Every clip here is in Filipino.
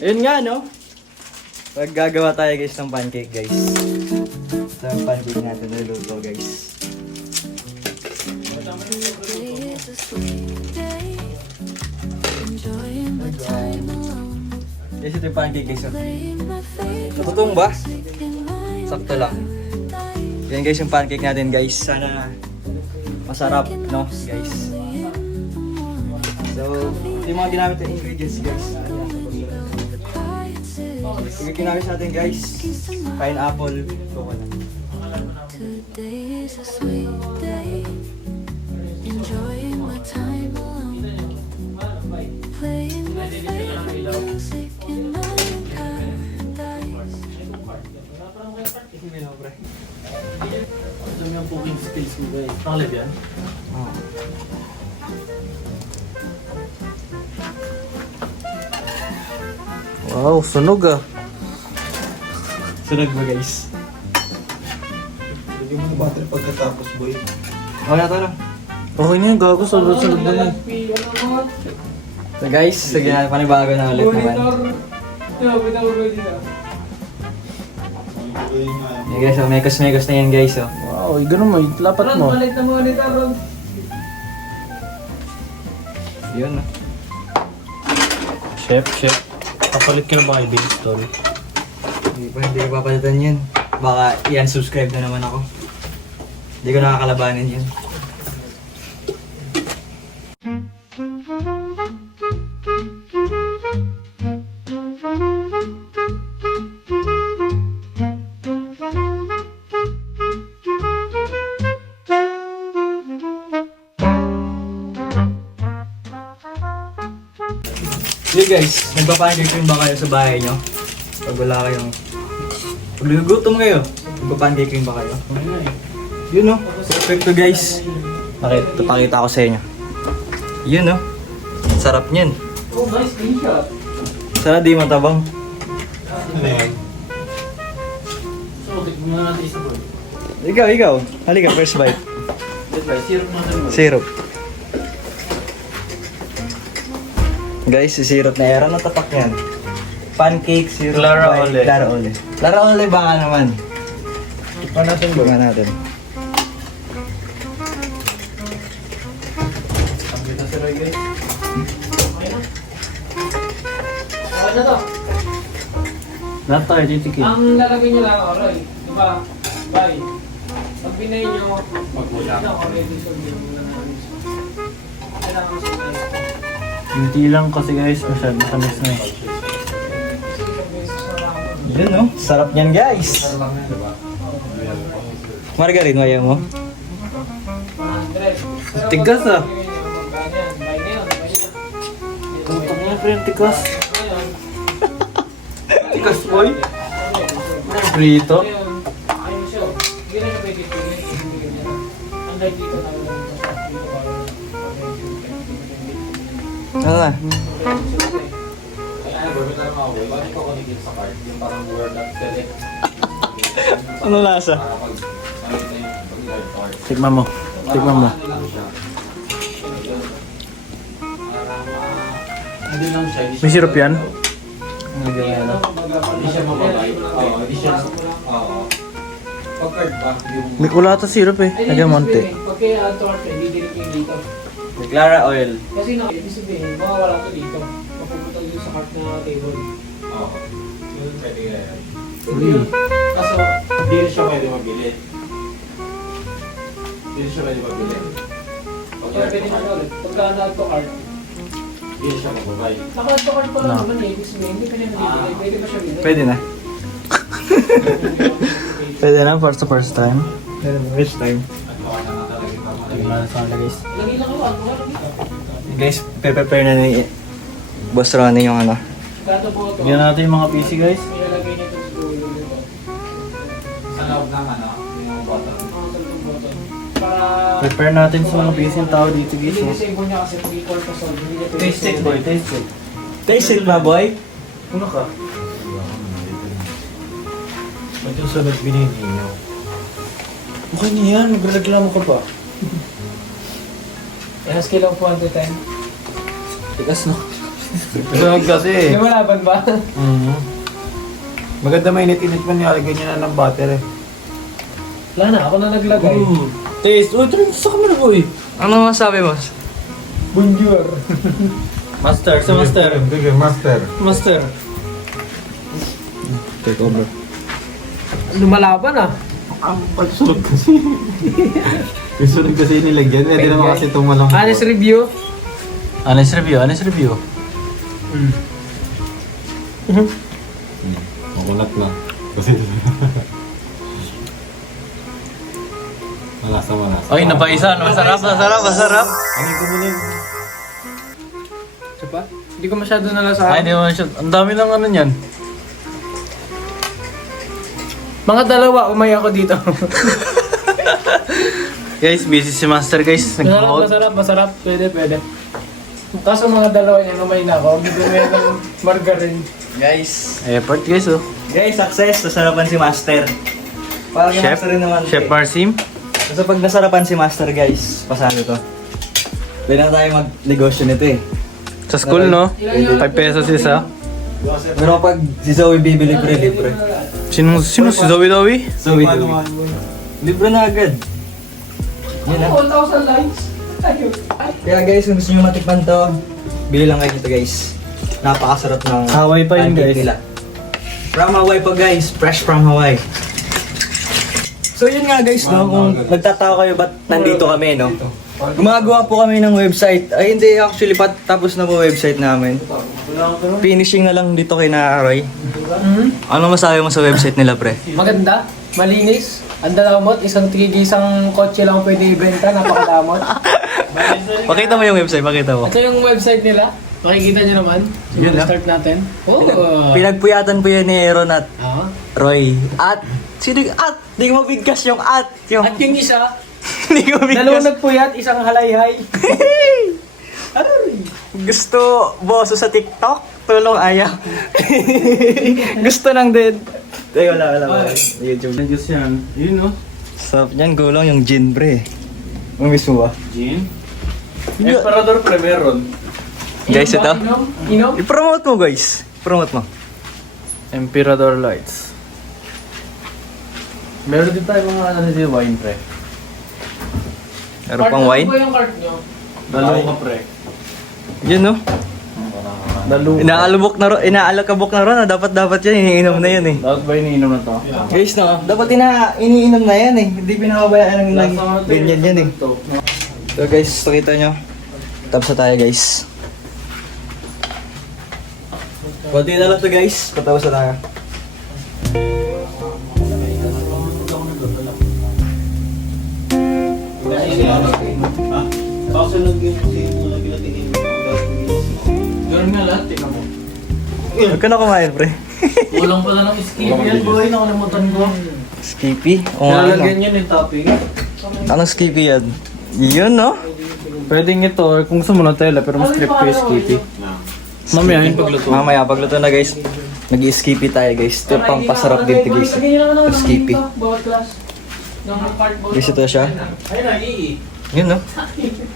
Ayun nga, no? Pag gagawa tayo guys ng pancake guys. Ito yung pancake natin niluluto guys. Guys, ito yung pancake guys. Oh. Natutong ba? Sakto lang. Yan guys yung pancake natin guys. Sana masarap, no guys. So, ito yung mga ginamit ng ingredients guys. Yung ginamit natin guys, pineapple, coconut. Today is a sweet day. Enjoying my time alone. Playing my favorite music in my paradise. Ito yung cooking skills mo guys. Nakalib yan? Oh. Wow, sunog ah. Sunod mo guys. Lagyan mo ng battery pagkatapos, boy. Okay na ito na. Okay na yun, gago. Sunod na yun. So guys, sige na, panibago na ulit naman. Yeah, guys, so mekos-mekos na yan guys. Oh. Wow, ganun mo. Lapat mo. Yun. Oh. Chef. Kapalit ka na ba kay Big Story? Hindi ko papalitan yan. Baka i-unsubscribe na naman ako. Hindi ko nakakalabanin yan. Hey guys, nagpapancake rin ba kayo sa bahay nyo? Pag wala kayong... Pag nagugutom kayo, nagpapancake rin ba kayo? Yun no, perfecto guys. Pakita ko sa inyo. Yun no, sarap niyan. Oh, nice screenshot. Sana di matabang. Ano yan? So, tikman na natin isa bro. Ikaw. Halika, first bite. Syrup natin mo. Syrup. Guys, si syrup na era na tatak yan. Pancake syrup. Clara by Ole. Clara Ole. Clara Ole baka naman. Tikman natin, boy. Tingnan natin. Ang ganda si Roy guys. Okay na to. Lahat tayo titikin. Ang lalagay nyo lang, Roy, di ba? Bye. Pag pinay nyo, magkulang. Already sabihin mo na namin. Kailangan mo sabihin. Hindi lang kasi guys, masyado matamis na eh. Yun no, sarap niyan guys. Margarine, maya mo? 100. Tigas ah. Ganyan, buy na yun, buy na. Tutok niya pre, tikas. Ngayon, Tikas boy. Prito. ngayon, ayun siya. Hindi na siya pwede tigil. Unlike dito na lang ito sa dito para Ano na? Ano lasa? Tikman mo. May syrup yan? Hindi siya mababay. Oo, hindi siya... Oo. Pag-card ba? Yung... May kulata syrup eh. Lagyan mo onti. Pag kaya add to cart, hindi direct yung dito. Clara Oil. Kasi ibig sabihin, mawawala ko dito. Mapupunta dito sa cart na table. Oo. Yun, pwede nga yan. Yun. Kaso, Hindi rin siya pwede mabili. Hindi rin siya pwede mabili. kaya pwede na ulit. Pagka na-add to cart, Hindi rin siya mababay. naka-add to cart pa lang No. naman eh. Ibig sabihin, hindi pa niya nabibigay. Pwede pa siya bilhin. Pwede na. Pwede na for the first time. Pwede na, which time? At baka na nga talaga yung tama. Tikman na guys. Lagi lang ako, ano lagi. Guys, prepare na ni Boss Ronnie yung ano. Kato po ito. Bigyan natin yung mga PC guys. Nilalagay niya ito sa dulo dito. Sa loob ng ano, yung bottle. Ang saltong button. Para... Prepare natin sa mga PC yung tao dito guys. Hindi disable niya kasi pag-equal pa solve. Hindi niya ito Taste it boy, taste it. Taste it ba boy? Ano ka? Ba't yung sunod binili niyo? Okay na yan, magreklamo ka pa. Scale of 1 to 10. Tigas no? Sunog kasi. Hindi mo laban ba? Maganda mainit-init man nilalagay niya na ng butter eh. Wala na, ako na naglagay. Taste. Oh, ito sa camera boy. Ano masabi mo? Bonjour. Master, sa master. Master. Master. Take over. Lumalaban ah. Ang pagsunog kasi. Yung sunog kasi nilagyan. Hindi naman kasi tumalang. Honest review. Honest review. Makulat na. Kasi malasa. Ay, napaisa. Masarap. Ano yung kumulin? Isa pa? Hindi ko masyado nalasahan. Ay, di mo siya. Ang dami lang ano niyan. Mga dalawa, umay ako dito. Guys, busy si Master guys. Masarap. Pwede. Kaso mga dalawa niya, umay na ako. Bibigyan ng margarine. Guys. Effort guys oh. Guys, success. Nasarapan si Master. Parang yung Chef, Master rin naman. Chef Marcim. So pag nasarapan si Master guys, pasado to. Pwede na tayo mag-negosyo nito eh. Sa school no? 5 pesos isa. Pero pag si Zoe bibili libre. Sino si Zoe Zoe? Zoe libre na agad. Yun na. 1,000 likes. Ayun. Kaya guys, kung gusto nyo matikman to, bili lang kayo nito guys. Napakasarap ng Hawaii pa yun, pancake guys. nila. From Hawaii pa guys, fresh from Hawaii. So yun nga guys, no, kung nagtataka kayo ba't nandito kami, no? Gumagawa po kami ng website. Ay hindi, actually tapos na po website namin. Finishing na lang dito kay Naaroy. Ano masabi mo sa website nila, pre? Maganda, malinis, ang dalamot, isang kotse lang pwede ibenta, napakadamot. Pakita mo yung website, pakita mo. Ito yung website nila, makikita nyo naman. Yun na. Start natin. Oh. Pinagpuyatan po yan ni Aaron at Ah. Roy. At, sino yung at? Di mo bigkas yung at. Yung, At yung isa, di mo dalawang bigkas. nagpuyat, isang halayhay. Gusto boso sa TikTok? Tulong ayaw. Gusto nang din. Teka, wala. YouTube. Diyos yan. Yun no? Sarap niyan, gulang yung gin, pre. Ang gusto mo ba? Gin? Emperador Premeron. Guys, ito. Inom? I-promote mo, guys. Promote mo. Emperador Lights. Meron din tayo mga ano dito wine pre. Meron pang wine. Ano po yung card nyo? Dalawa ka pre. Yun, no? Dalawa. Inaalakabok na ron. Dapat yan. Iniinom na yan, eh. Dapat ba iniinom na to? Guys, no? Dapat iniinom na yan, eh. Hindi pinababayaan ng ganyan yan, eh. So, guys, nakita nyo. Tapos na tayo, guys. Kunti na lang to, guys. Patapos na tayo. Gano'n nga lahat, tingnan mo. Huwag ka na kumain, pre. Kulang pala ng skippy yan boy, nakalimutan ko. Skippy? O nga, ano? Nilalagyan yan yung topping. Anong skippy yan? Yun, no? Pwedeng ito, kung gusto mo na tela, pero mas trip ko yung skippy. Mamaya yung pagluto. Mamaya, pagluto na, guys. Nag-skippy tayo, guys. Ito pang pasarap din, guys. Ito skippy. Bawat class. Ng card mo. Guys, ito siya. Ay, nai. Yun, no?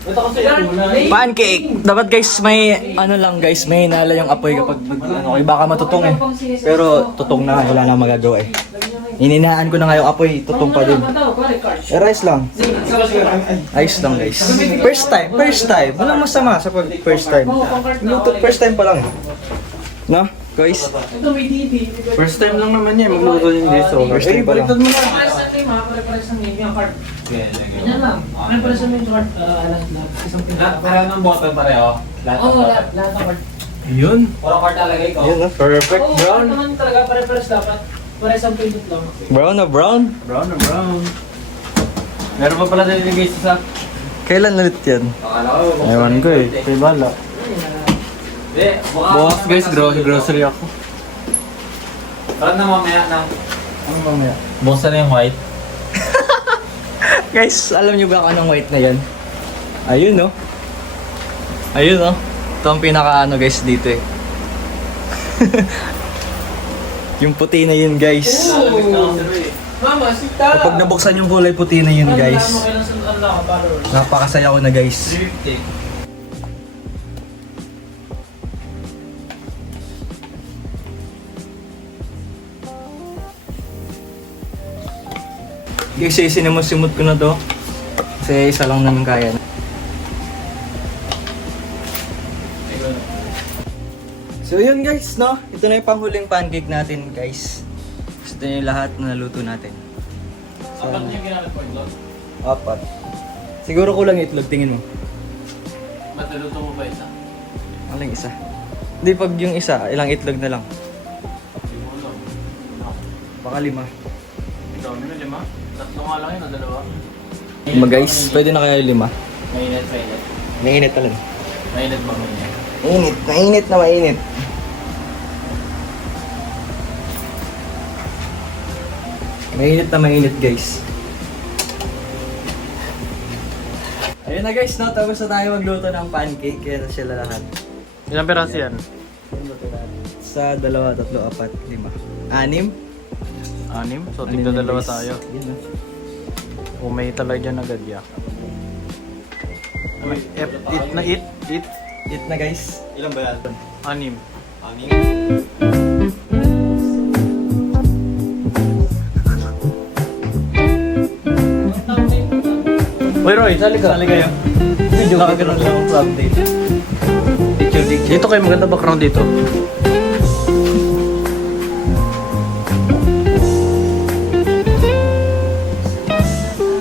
Ito kasi yung una. Pancake! Dapat, guys, may ano lang, guys. May hinala yung apoy kapag ano, baka matutong, eh. Pero tutong na, wala na magagawa, eh. Ininaan ko na nga yung apoy, tutong pa din. Eh, rice lang. Ayos lang, guys. First time. Walang masama sa pag first time. Luto, first time pa lang. No, guys? Ito may TV. First time lang naman yan, magluto yung dito. First time pa lang. baliktad mo na. Pares na name ha, pares ng name yung card. Ganyan lang. Pares ng name card. Lahat. Isang pinaka. Pareho ng bottle pareho. Oo, lahat ng card. Yun. Puro card talaga ikaw. Yun, no? Perfect Oo, brown. naman talaga, pares dapat. Pares ang pindot lang. Brown na brown? Brown na brown. Meron pa pala din guys sa... Kailan ulit yan? Ewan ko eh. Kay bala. Bukas guys, grocery ako. Parang na mamaya na. Ano mamaya? Buksan na yung white. Guys, alam niyo ba kung anong white na yan? Ayun, no? Ayun, no? Ito ang pinaka-ano, guys, dito, eh. Yung puti na yun, guys. Mama, sita! Kapag nabuksan yung kulay puti na yun, guys, napakasaya ko na, guys. Guys, sinimot-simot ko na to. Kasi isa lang naman kaya. So yun guys, no? Ito na yung panghuling pancake natin guys. Ito na yung lahat na naluto natin. So, Apat yung ginamit mo itlog? apat. Siguro kulang yung itlog, tingin mo. Matuluto mo ba isa? Alang isa. Hindi, pag yung isa, ilang itlog na lang. Siguro. Baka 5. Ikaw, ano 5? Tatlo nga lang yun o dalawa? Guys, pwede na kaya 5. Mainit, mainit. Mainit talaga. Mainit ba mainit? Mainit na mainit. Mainit na mainit guys. Ayun na guys, no? Tapos na tayo magluto ng pancake. Kaya na sila lahat. Ilang peraso yan? Sa 2, 3, 4, 5. 6. 6? So, Anim tigda yan, dalawa guys. tayo. Yun na. Umay talaga dyan agad ya. Eat na eat. Eat. Eat na guys. Ilan ba yan? 6. Anim? Uy Roy, sali ka. Sali kayo. Video nakagano'n lang ang update. Picture. Dito kayo, maganda background dito.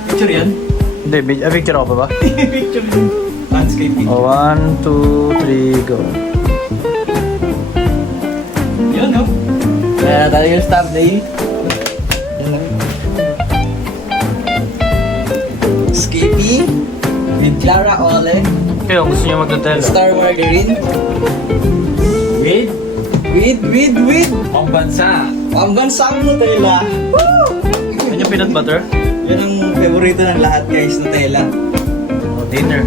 Picture yan? Hindi, picture ako pa ba? Picture. Landscaping. Oh, 1, 2, 3, go. Yun, no? Kaya tayo yung thumbnail. Yun na. Skippy. With Clara Ole. Kayo, gusto nyo magdadala? Star Margarine. With. Pambansa. Pambansang Nutella. Yan yung peanut butter? Yan ang favorito ng lahat guys, Nutella. Oh, dinner.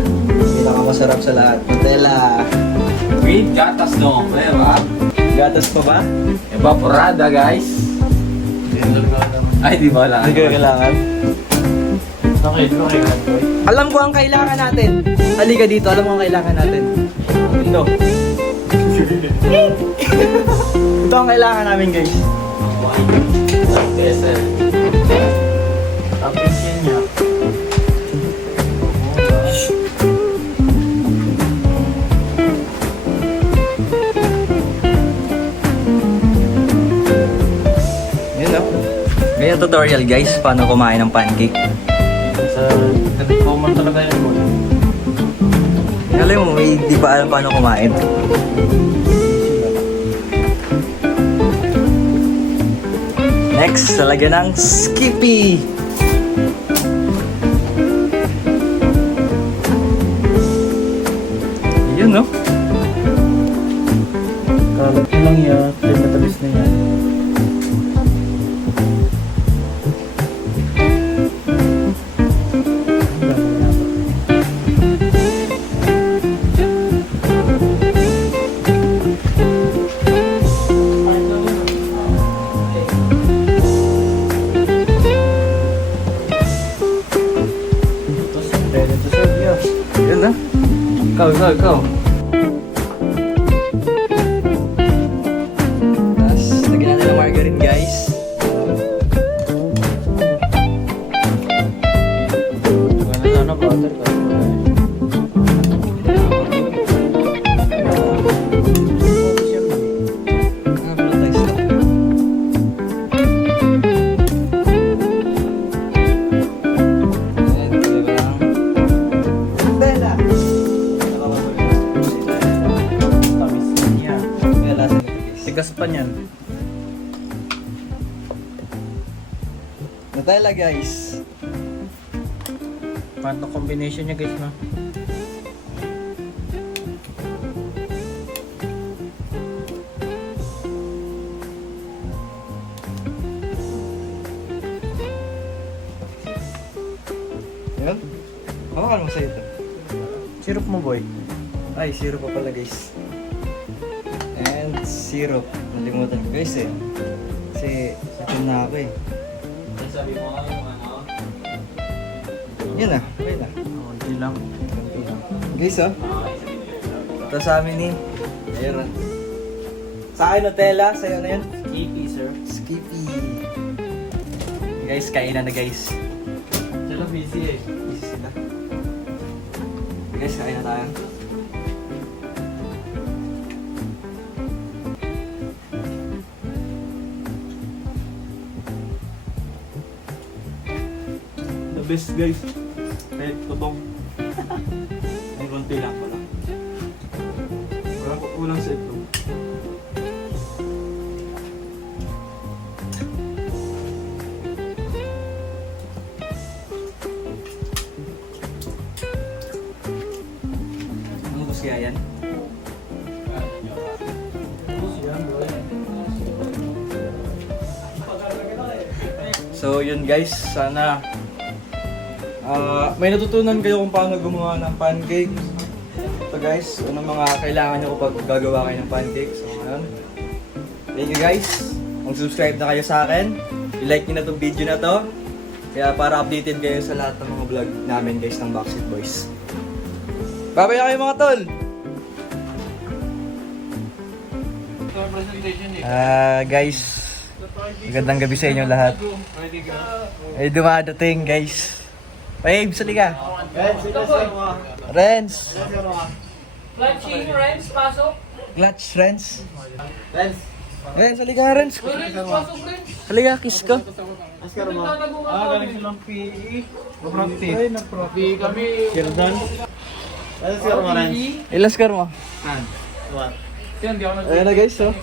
Pinakamasarap sa lahat, Nutella. With gatas dong. Diba? Gatas pa ba? Evaporada guys. Ay, di ba lang? Hindi ko kailangan. Okay, Alam ko ang kailangan natin. Halika dito, alam ko ang kailangan natin. Ito. Ito ang kailangan namin guys. Desel. Tapos yun niya. Yun no. Ganyan tutorial guys, paano kumain ng pancake. Sa common talaga yun mo. Alam mo, may di pa alam paano kumain. Next, talagyan ng Skippy. Yun no. Kalat ko lang yan. Kaya matalis na yan. Ready to serve you. Yun no. Ikaw. Tapos, lagyan natin ng margarine guys. Wala sana butter ka. Advertise lang. Ayan, talaga lang. Bella! Tamis niya. Kaya lasa nito guys. Tigas pa niyan. Nutella guys. Paano combination niya guys no? Yun. Hawakan mo sa'yo ito. Syrup mo boy. Ay, syrup pa pala guys. And syrup. Nalimutan ko guys eh. Kasi sakin na ako eh. Sabi mo nga yung ano? Yan na. Okay na. Konti lang. Guys oh. Ito sa amin eh. Ayun ah. Sa akin Nutella. Sa'yo na yun. Skippy sir. Skippy. Guys, kainan na guys. Sila busy eh. Busy sila. Guys, kaya na tayo. The best guys. Kahit totong. Ay, konti lang pala. Walang sa ito. Ano gusto kaya yan? So yun guys, sana may natutunan kayo kung paano gumawa ng pancake. So guys, anong mga kailangan nyo kapag gagawa kayo ng pancake. So ngayon, thank you guys. Mag-subscribe na kayo sa akin. I-like nyo na itong video na to. Kaya para updated kayo sa lahat ng mga vlog namin guys ng Backstreet Boys. Bye-bye na kayo mga tol! Guys, magandang gabi sa inyo lahat. Ay dumadating guys. Babe, sali ka. Renz. Lunching, Renz, pasok. Clutch, Renz. Friends, Renz, sali ka, Renz. Renz, pasok, Renz. Sali ka, kiss ko. Nagtatago nga kami. silang PE. Practice. Ay, nag-profi kami. Kirdan. Ano si Armaran? Ilang score mo? What? Yan, di ako nag- Ayun na guys, oh.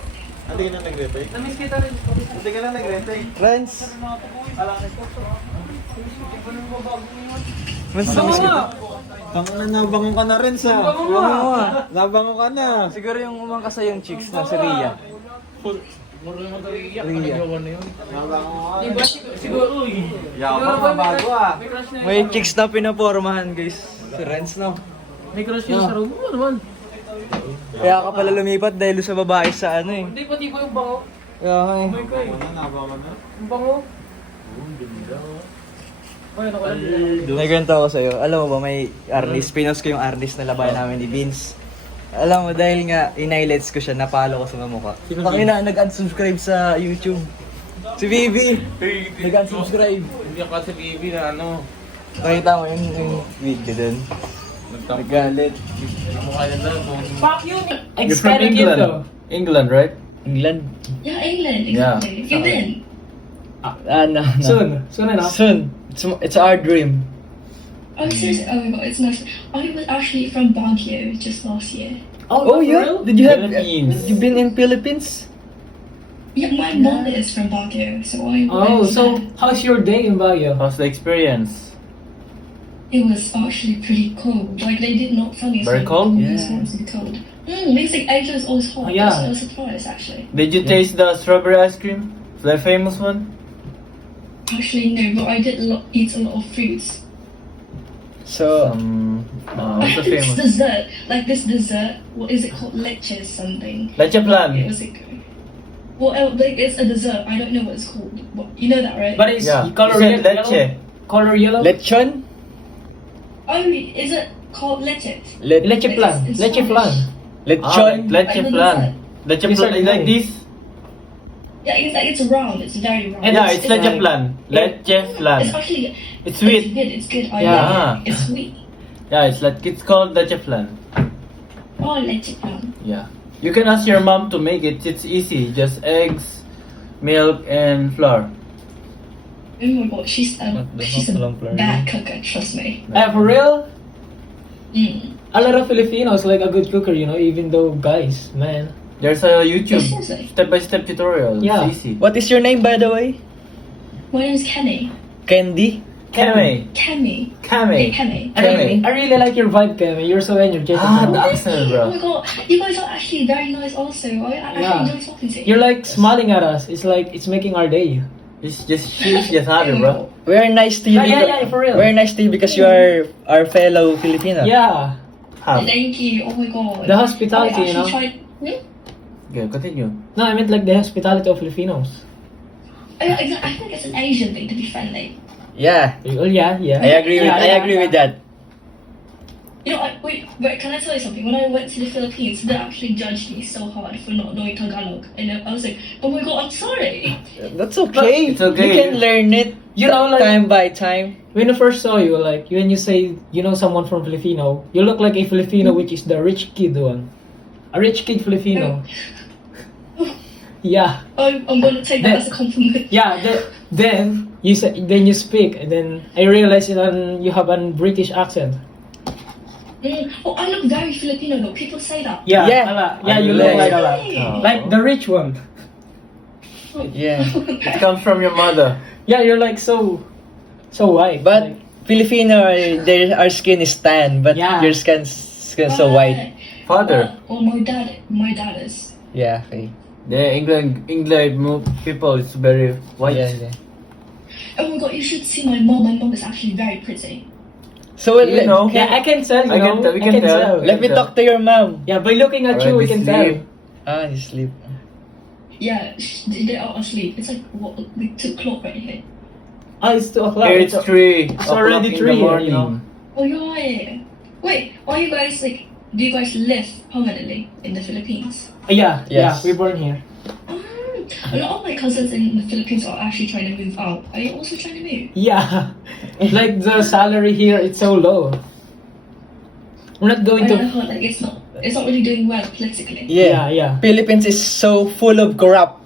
Hindi ka na nag-retake? Namiss kita rin. Hindi ka na nag-retake? Renz. Renz, Ano namiss nga? kita. Tangina, nabango ka na rin sa. Ano nga? Oo nga. Nabango ka na. Siguro yung umangka sa yung chicks na si Ria. Ria. Nabango ka. Diba, siguro, uy. Yaman ka bago ah. May crush na yun. May chicks na pinapormahan guys. Si Renz no. May crush yun sa room mo naman. Kaya ka pala lumipat dahil sa babae sa ano eh. Hindi, pati ko yung bango. Kaya nga eh. May kayo. Nabango na. Yung bango. Ay, nakalala. May kwento ako sa'yo. Alam mo ba may artist, pinos ko yung artist na labayan namin ni Vince. Alam mo, dahil nga in-highlights ko siya, napalo ko sa mga mukha. Pakina, nag-unsubscribe sa YouTube. Si Vivi! Nag-unsubscribe. Hindi ako sa TV na ano. Nakita mo yung video dun. Nagalit. Mukha niya doon. Fuck you! You're from England. England, right? England? Yeah, England, Yeah. exactly. You've been. No. Soon. Soon enough. Soon. It's our dream. Oh, seriously? Oh my god, it's nice. I was actually from Baguio just last year. Oh for yeah? real? Did you have... Philippines. You been in Philippines? Yeah, my mother is from Baguio, so I Oh, went so there. how's your day in Baguio? How's the experience? It was actually pretty cold. Like, they did not tell me. Very so cold? It was once in cold. Makes like Asia is always hot. Oh, yeah. That's what I was surprised, actually. Did you taste the strawberry ice cream? The famous one? Actually, no, but I did eat a lot of fruits. So, What's the This famous? dessert, like this dessert, what is it called? Leche something. Leche It plan. was like, well, like it's a dessert. I don't know what it's called. What, you know that, right? But it's Yeah. color You said yellow. leche. Color yellow. lechon? Oh, is it called leche? Leche plan. It's Leche Spanish. plan. Lechon? Leche plan. Leche Yes, plan I is like know. this? Yeah, it's like it's round. It's very round. And Yeah, it's it's leche like- plan. Leche It's plan. actually It's sweet. It's good. It's good. I Yeah. like it. It's sweet. Yeah, it's called leche plan. Oh, leche plan. Yeah. You can ask your mom to make it. It's easy. Just eggs, milk, and flour. Oh my god, she's a long plan. bad cooker. Trust me. For real? Mm. A lot of Filipinos like a good cooker, you know, even though guys, man. There's a YouTube Seriously? step-by-step tutorial. Yeah. It's easy. What is your name by the way? My name's Kenny. Candy? Kame. Kemi. Kame. Hey, Kemi. Kemi. I really like your vibe, Kevin. You're so energetic. Ah, man. the accent, Oh bro. my god, you guys are actually very nice also. I actually Yeah. enjoy talking to you. You're like smiling at us. It's like it's making our day. She's just happy, bro. We're nice to you. Yeah, for real. We're nice to you because you are our fellow Filipino. Yeah. Happy. Thank you. Oh my god. The hospitality, I you know. actually tried. Okay, continue. No, I meant like the hospitality of Filipinos. I think it's an Asian thing to be friendly. Yeah. Oh yeah, yeah. I agree with Yeah, I yeah, agree yeah. with that. You know, wait, can I tell you something? When I went to the Philippines, they actually judged me so hard for not knowing Tagalog. And I was like, oh my god, I'm sorry. That's okay. It's okay. You can learn it You know, like- time by time. When I first saw you, like when you say you know someone from Filipino, you look like a Filipino, which is the rich kid one, a rich kid Filipino. Yeah, I'm gonna take that as a compliment. yeah. Then you say, then you speak, and then I realize you have a British accent. Oh, I look very Filipino though. People say that. Yeah, Yeah. a lot. Yeah, you look like a lot. Really? Like the rich one. Yeah. It comes from your mother. Yeah, you're like so white. But like, Filipino, our skin is tan, but Yeah. your skin's so white. Father. Oh, my dad is. Yeah, okay. The England people is very white. Yeah. Oh my god, you should see my mom. My mom is actually very pretty. So You know. yeah, I can tell. You I can know, tell- we can tell. let me talk to your mom. Yeah, by looking at you, we Already can tell. sleep. Ah, you sleep. Yeah, they are asleep. It's like what, like 2 o'clock right here. Oh, it's 2 o'clock. Here it's 3. It's already 3 in the here, morning. you know. Oh yeah. Wait, are you guys like? Do you guys live permanently in the Philippines? Yeah, yeah, Yes. we're born here. A lot of my cousins in the Philippines are actually trying to move out. Are you also trying to move? Yeah, like the salary here, it's so low. We're not going I to. heard like it's not really doing well politically. Yeah, yeah, Philippines is so full of corrupt.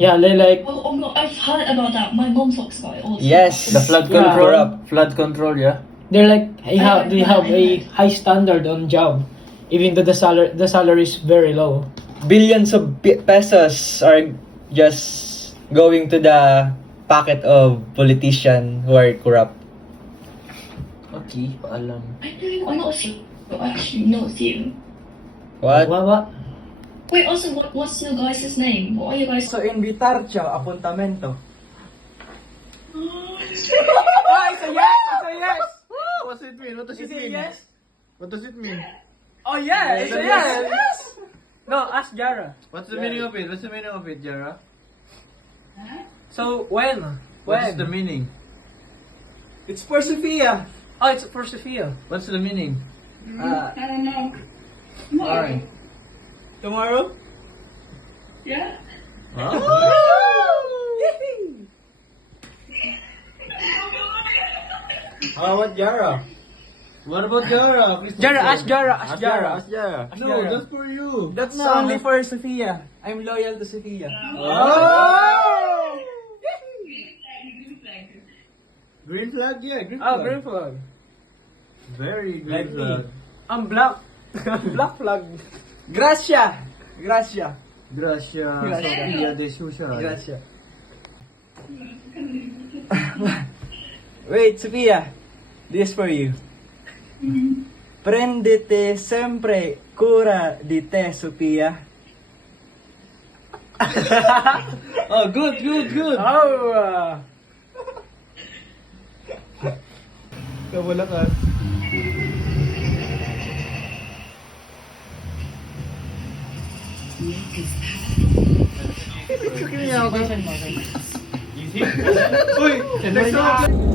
yeah. They like Oh no, I've heard about that. My mom talks about it all the time. Yes. The flood Yeah. control. Flood control, yeah. they have a high standard on job, even though the salary is very low. Billions of pesos are just going to the pocket of politicians who are corrupt. Okay, paalam. I know a few. I actually know a few. What? What? Wait, also, what's your guys' name? What are you guys? So, invitar siya, apuntamento. What does it mean? What does it mean? What does it mean? Oh yeah, it's a yes. No, ask Jara. What's the meaning of it? What's the meaning of it, Jara? So when? What's the meaning? It's for Sophia. Oh, it's for Sophia. What's the meaning? I don't know. Alright. Tomorrow? Yeah. How about Jara? What about Jara? Please Jara, don't ask say. Jara, ask Ask Jara. Jara. Ask Jara. Ask No, Jara. that's for you. That's only for Sophia. I'm loyal to Sophia. Oh! Green flag, yeah, green flag. Oh, green flag. Very green Like me. flag. I'm black. Black flag. Gracia. Gracia. Gracia, Gracia. Sophia de Sousa. Gracia. Wait, Sophia. This for you. Prendete sempre cura di te, Sophia. Oh, good. Oh. Wala ka. Uy, next one.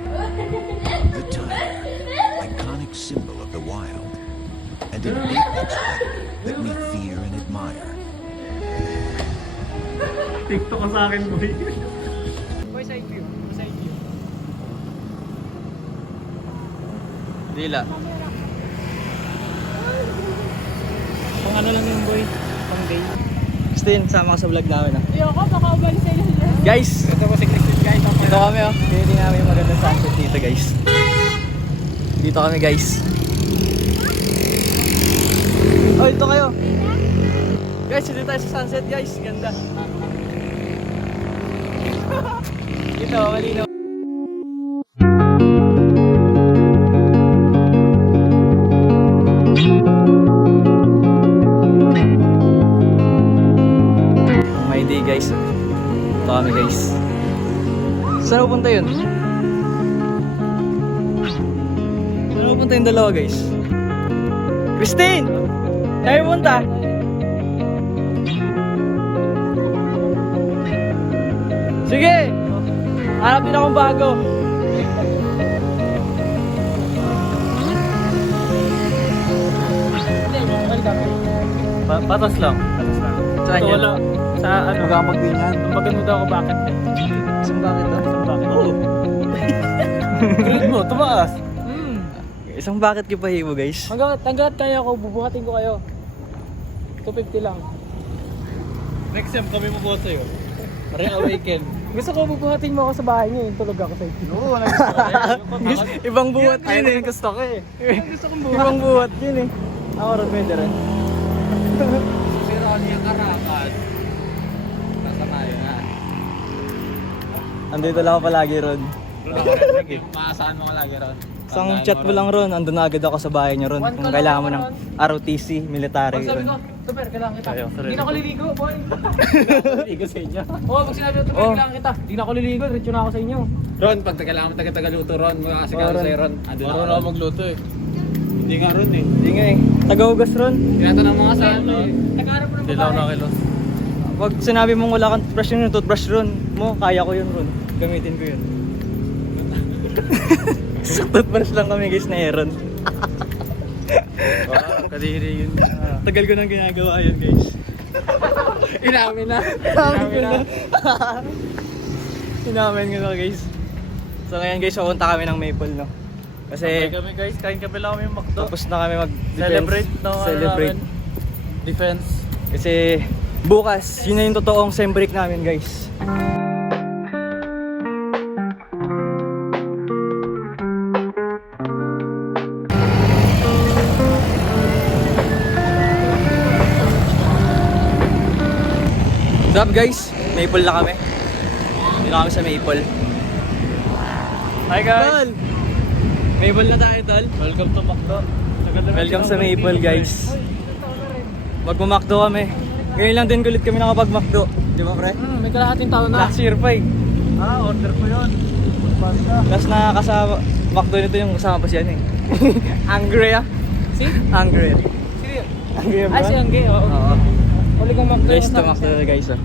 The tiger, iconic symbol of the wild, and an apex predator that we fear and admire. TikTok ka sa akin, boy. Boy, side view. Side view. Dila. Pang ano lang yun, boy? Pang day. Christine, sama ka sa vlog namin ah. Ayoko, baka umalis sa'yo. Guys! Ito ko si Christine, guys. Dito kami oh. Hindi namin yung magandang sunset dito guys. Dito kami guys. Oh, ito kayo. Guys, dito tayo sa sunset guys. Ganda. Ito, malinaw. May day guys. Ito kami guys. Saan pupunta yun? Saan pupunta yung dalawa guys? Christine! Saan pupunta? Sige! Hanapin akong bago. Patas lang. Saan yan? Wala. Sa ano? Magamag din yan. Maganda daw ako bakit. Saan bakit to? Bakit? Oo. Grade mo, tumaas. Isang bakit kipahibo guys? Hanggat kaya ko, bubuhatin ko kayo. 250 lang. Next time kami mabuhat sa'yo. Re-awaken. Gusto ko bubuhatin mo ako sa bahay niyo, tulog ako sa inyo. Oo, wala gusto ko eh. Ibang buhat yun eh. Gusto ko eh. Gusto kong buhat. Ibang buhat yun eh. Ako rin pwede rin. Si Ronnie ang karakas. Nasa tayo nga. Andito lang ako palagi Ron. Maasahan mo ka lagi, Ron. Isang chat mo lang Ron, andun na agad ako sa bahay niya Ron. One Kung call kailangan mo lang, ng ROTC, military Pag sabi ko, Ron. super, kailangan kita. Ayaw, sorry. Di na ako liligo, boy. Ligo sa inyo. Oo, pag sinabi ko, super, Oh. kailangan kita. Di na ako liligo, diretso na ako sa inyo. Ron, pag kailangan mo taga-tagaluto, Ron, makakasikaso Ron. sa'yo, Ron. Marunong ako magluto eh. Hindi nga, Ron eh. Hindi nga eh. Tagahugas Ron. Tinatanong mga sa ano eh. Nagkaharap mo ng Hindi lang ako babae. nakilos. Pag sinabi mong wala kang toothbrush yun, toothbrush Ron mo, kaya ko yun Ron. Gamitin ko yun. So, toothbrush lang kami guys na Aaron. Kadiri yun. Tagal ko nang ginagawa yun guys. Inamin na. Inamin na. Inamin ko na guys. So ngayon guys, pupunta kami ng Maple no. Kasi kami guys, kain kami lang kami yung McDo. tapos na kami mag-defense. Celebrate no, Celebrate. Defense. Kasi bukas, yun na yung totoong sem break namin guys. What's up guys? Maple na kami. Dito na kami sa Maple. Hi guys! Maple na tayo tol. Welcome to McDo. Welcome sa Maple guys. Magmamakdo kami. Ngayon lang din kulit kami nakapag-makdo. Di ba pre? May kalahating taon na. Last year pa eh. Order ko yun. Last na kasama, makdo nito yung kasama pa siya eh. Angry ah. Si? Angry. Sino? Angry Ay, si Angge, oo. Oo. Huli kong McDo. Guys, ito makdo na guys ah.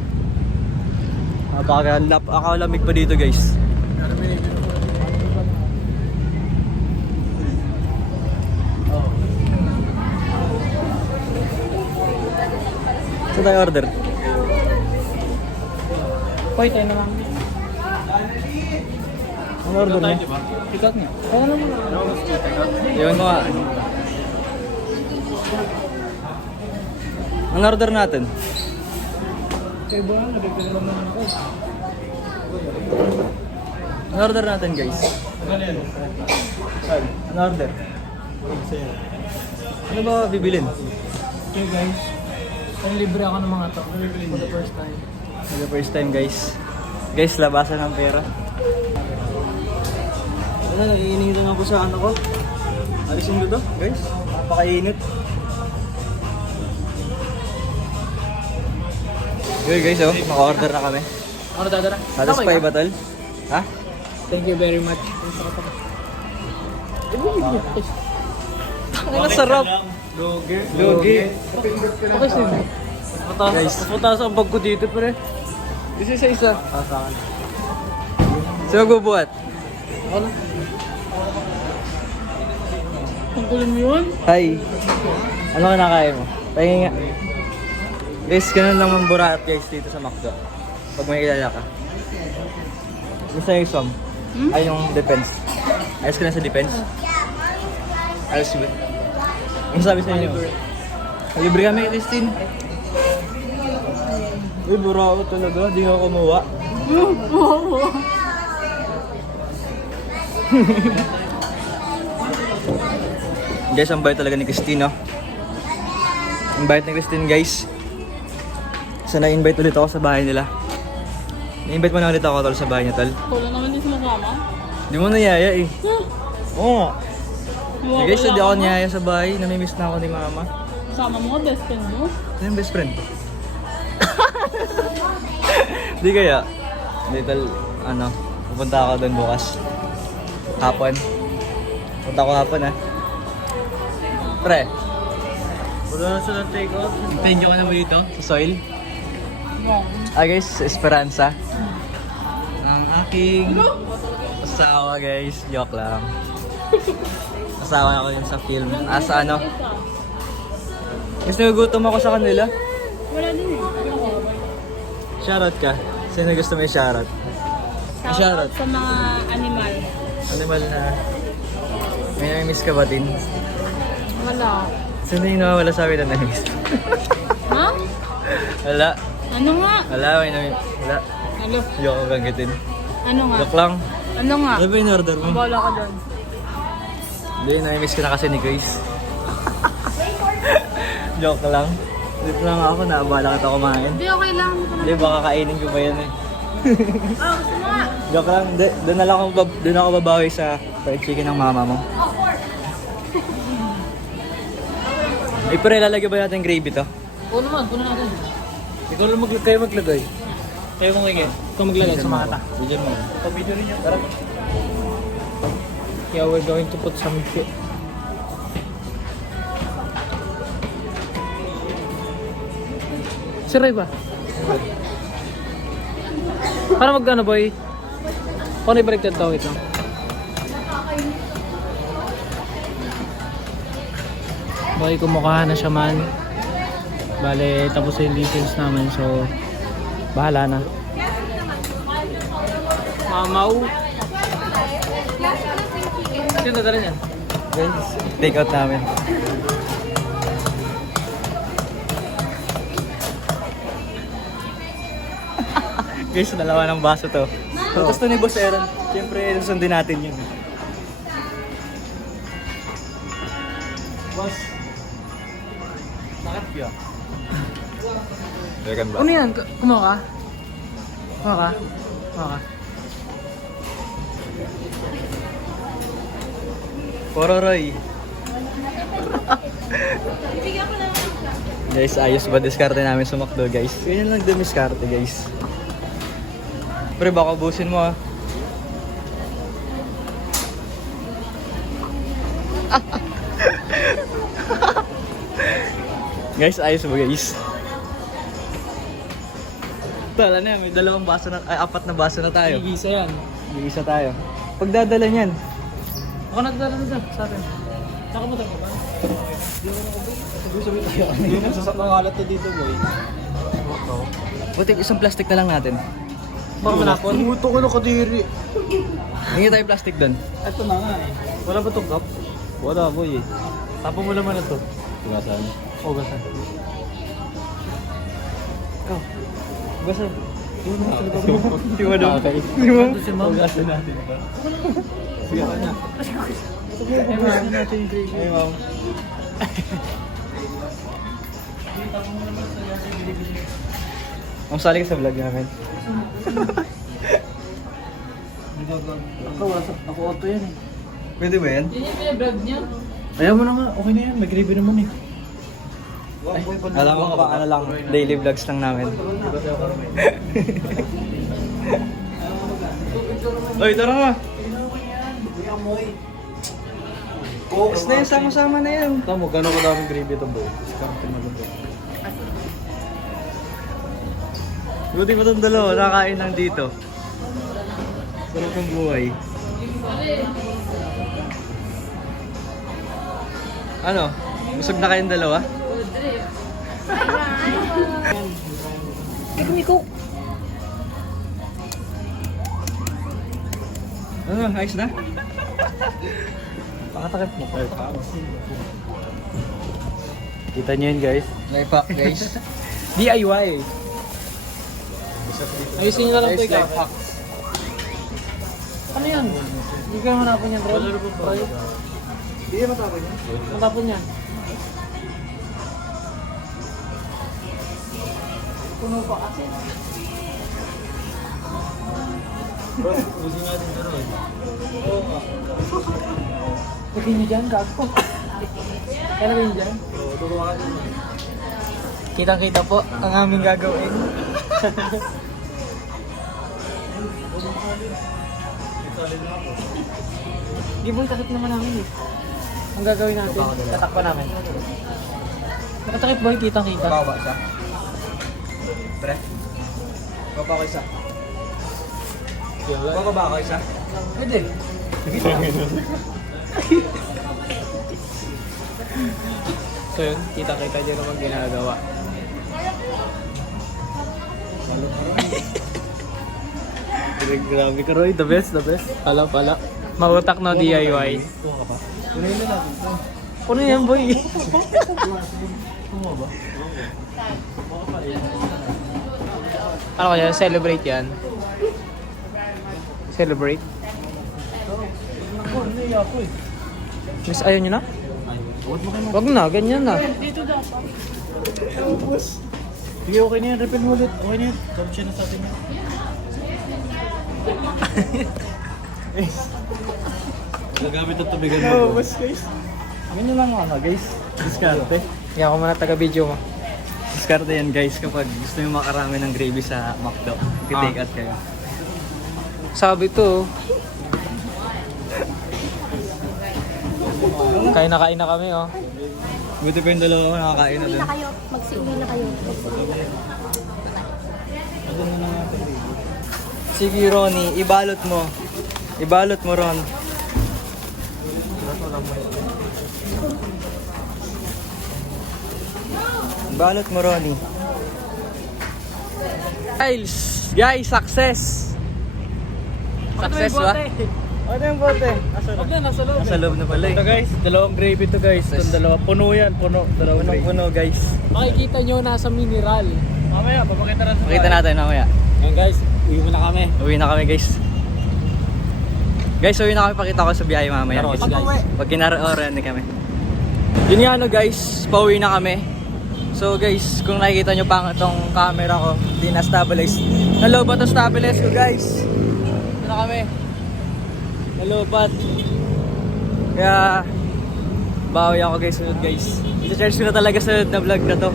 Akalamig pa dito guys. Saan tayo order? Hoy, tayo na lang. Ano order mo? Pick out niya. Kaya naman. Yun mo nga. Ano order natin? Kaya ba, nagagawin naman ako. Ano order natin guys? Ano order? Ano ba bibilin? Okay guys. Ay, libre ako ng mga to. For the first time. For the first time guys. Guys, labasan ng pera. Wala, nag-iinit lang ako sa ano ko. Alisin ko to guys. Napakainit. Okay guys, oh, maka-order na kami. Ano dadara? Satisfy ba tol? Ha? Thank you very much. Ano sarap? Lugi. Okay, sir. Guys, Mataas ang bag ko dito, pre. isa-isa. So magbubuhat. Ano? Ang kulin mo yun? Hi. Ano kinakain mo? Pahingi nga. Guys, ganun lang ang burat guys dito sa McDo. Pag may kilala ka. Gusto yung som? Ay, yung defense. Ayos ka na sa defense? Ayos ba? Ano sabi sa inyo? Libre kami, Christine. Uy, burao talaga. Di nga kumuha. Guys, ang bait talaga ni Christine, no? Ang bait ni Christine, guys. Sana invite ulit ako sa bahay nila. Na-invite mo na ulit ako, tol, sa bahay niya, tol. Wala naman din sumasama. Di mo nayaya eh. Oo nga. Wala Guys, hindi ako ka. niyaya sa bahay. Namimiss na ako ni mama. Kasama mo, best friend mo. Ano yung best friend? Di kaya? Hindi, tol, ano, pupunta ako doon bukas. Hapon. Punta ako hapon, ha? Pre. Wala na silang take out. Enjoy ka na ba dito? Sa soil? Guys, Esperanza. Ang aking asawa, guys. Joke lang. Asawa ako yun sa film. Sa ano? Guys, nagugutom ako sa kanila. Wala din eh. Shoutout ka. Sino gusto may shoutout? Shoutout. Sa mga animal. Animal na... May namimiss ka ba din? Wala. Sino yung nawawala sa amin na namimiss? Ha? Wala. Ano nga? Wala, may namimiss. Wala. Ano? Joke ko banggitin. Ano nga? Joke lang. Ano nga? Ano ba yung order mo? Bola ka doon. Hindi, namimiss ka na kasi ni Grace. Joke lang. Dito lang ako, naabala kita kumain. Hindi, okay lang. Hindi, baka kainin ko pa yan eh. Gusto mo nga? Joke lang, doon na lang ako, doon ako babawi sa fried chicken ng mama mo. Eh, pero ilalagay ba natin gravy to? Oo naman, puno natin. Ikaw lang kayo maglagay. Kayo mong ingin. Ikaw maglagay sa mga ta. Bidyan mo. Pabidyo rin yan. Tara. Yeah, we're going to put some Si Ray ba? Para magkano boy? Paano ibaliktad daw ito? Boy, kumukha na siya man. Bale, tapos yung details namin. So, bahala na. Mamaw. Sino dala niyan? Guys, take out namin. Guys, dalawa ng baso to. Tapos to ni Boss Aaron. Siyempre, susundin natin yun. Boss. Bakit yun? Vegan ba? Ano yan? Kumuha ka? Kumuha ka? Kumuha ka? Pororoy. Guys, ayos ba diskarte namin sa McDo, guys? Ganyan lang dumiskarte, guys. Pre, baka ubusin mo, ah. Guys, ayos ba, guys? Tala na yan, may dalawang baso na, ay, apat na baso na tayo. Igisa yan. Isa tayo. Pagdadala niyan, Ako nagdala na dyan sa atin. Nakamutan ko ba? Hindi na sasapangalat to dito, boy. buti isang plastic na lang natin. Baka manapon. Puto ko na kadiri. Hingi tayo plastic doon. Ito na nga eh. Wala ba itong cup? Wala, boy eh. Tapon mo naman ito. Tugasan. O, gasan. Ikaw. Basta. Di mo daw. Okay. Di mo. Ito si ma'am. Tugasan natin ba? Sige ka na. Ay, masin natin yung gravy. Ay, ma'am. Ang sali ka sa vlog namin. Ako auto yan eh. Pwede ba yan? Yun yung pinabrag niya. Ayaw mo na nga. Okay na yan. May gravy naman eh. Alam mo ka ba, ano lang, daily vlogs lang namin. Oy, tara nga. Focus na yan, sama-sama na yan. Tama, gano'n ko daming gravy ito, boy. Diskarte mo lang. Buti pa itong dalawa, nakain lang dito. Sarap ng buhay. Ano? Busog na kayong dalawa? Ano, ayos na? Pakatakip mo. Kita nyo yun guys. Lifehack, guys. DIY. Ayusin nyo na lang ito ikaw. Lifehack. Ano yan? Hindi ka manapon yan, Ron. Roy. Hindi matapon yan. Matapon yan. Puno pa kasi. Bro, usin natin ito ron. Lagay niyo dyan, gago. Kaya lagay niyo dyan. Tutuwakan din. Kitang-kita po ang aming gagawin. Di boy, takip naman namin eh. Ang gagawin natin, tatakpan namin. Nakatakip boy, kitang-kita. Baba siya. Pre. Baba ko isa. Baba ko isa. Pwede. So yun, kita-kita dyan naman ginagawa. Grabe ka, Roy. The best, the best. Pala. Mautak na DIY. Kunin na natin ito. Ano yan boy? Ano kaya? Celebrate yan? Celebrate? Miss, ayaw nyo na? Wag na, ganyan na. Sige, okay na yan. Refill mo ulit. Okay na yan. Capture na sa atin yan. Gagamit ang tubigan mo. Guys. Ganyan lang ano, guys. Diskarte. Kaya ako muna taga-video mo. Diskarte yan, guys. Kapag gusto nyo makarami ng gravy sa McDo, i-take out kayo. Sabi to. Kain na kami oh. Buti pa yung dalawa ko nakakain na dun. kayo. Magsiuwi na kayo. Sige, Ronnie. Ibalot mo. Ibalot mo, Ron. Ibalot mo, Ronnie. Guys, success! Success ba? Ano yung bote? Huwag na, nasa loob. Nasa loob na pala Ito eh. guys, dalawang gravy to guys. Itong dalawa. Puno yan, puno. Dalawang gravy. Punong-puno, guys. Makikita nyo nasa mineral. Mamaya, papakita natin. Makita natin mamaya. Ayan guys, uwi mo na kami. Uwi na kami, guys. Guys, uwi na kami. Pakita ko sa biyahe mamaya. Pero, Guys. Pag kinara-oran na kami. Yun nga no, guys. Pauwi na kami. So guys, kung nakikita nyo pa itong camera ko, hindi na-stabilize. Nalobat ang stabilize ko, guys. Ito na kami. Nalobat. Kaya, bawi ako guys, sunod guys. I-charge ko na talaga sa sunod na vlog na to.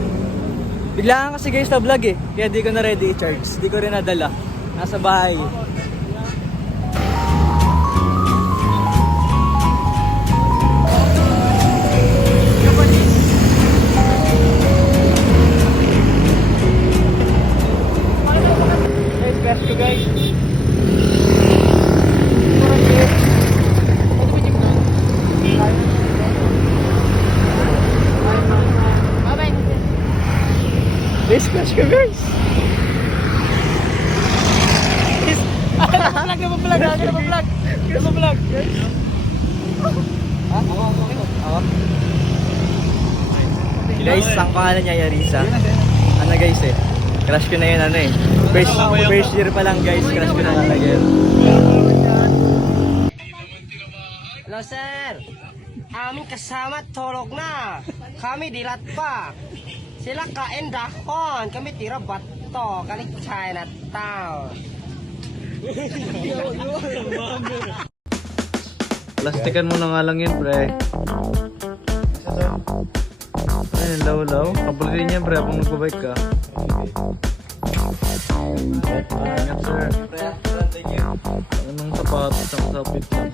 Biglaan kasi guys na vlog eh. Kaya di ko na ready i-charge. Di ko rin nadala. Nasa bahay. Guys, ko guys. Guys, crash ko guys. Nagpa-vlog guys. Guys, ang pangalan niya Yarisa. Ano guys eh. Crush ko na yun ano eh. First year pa lang guys, crush ko na talaga yun. Hello sir, aming kasama tulog na. Kami dilat pa. Sila kain dahon, kami tira bato. Kali Chinatown. Plastikan mo na nga lang yun, pre. Ayun, law-law. Kapulitin yan, pre, habang nagbabike ka. Ingat, sir. Anong sapatos ang sapit lang.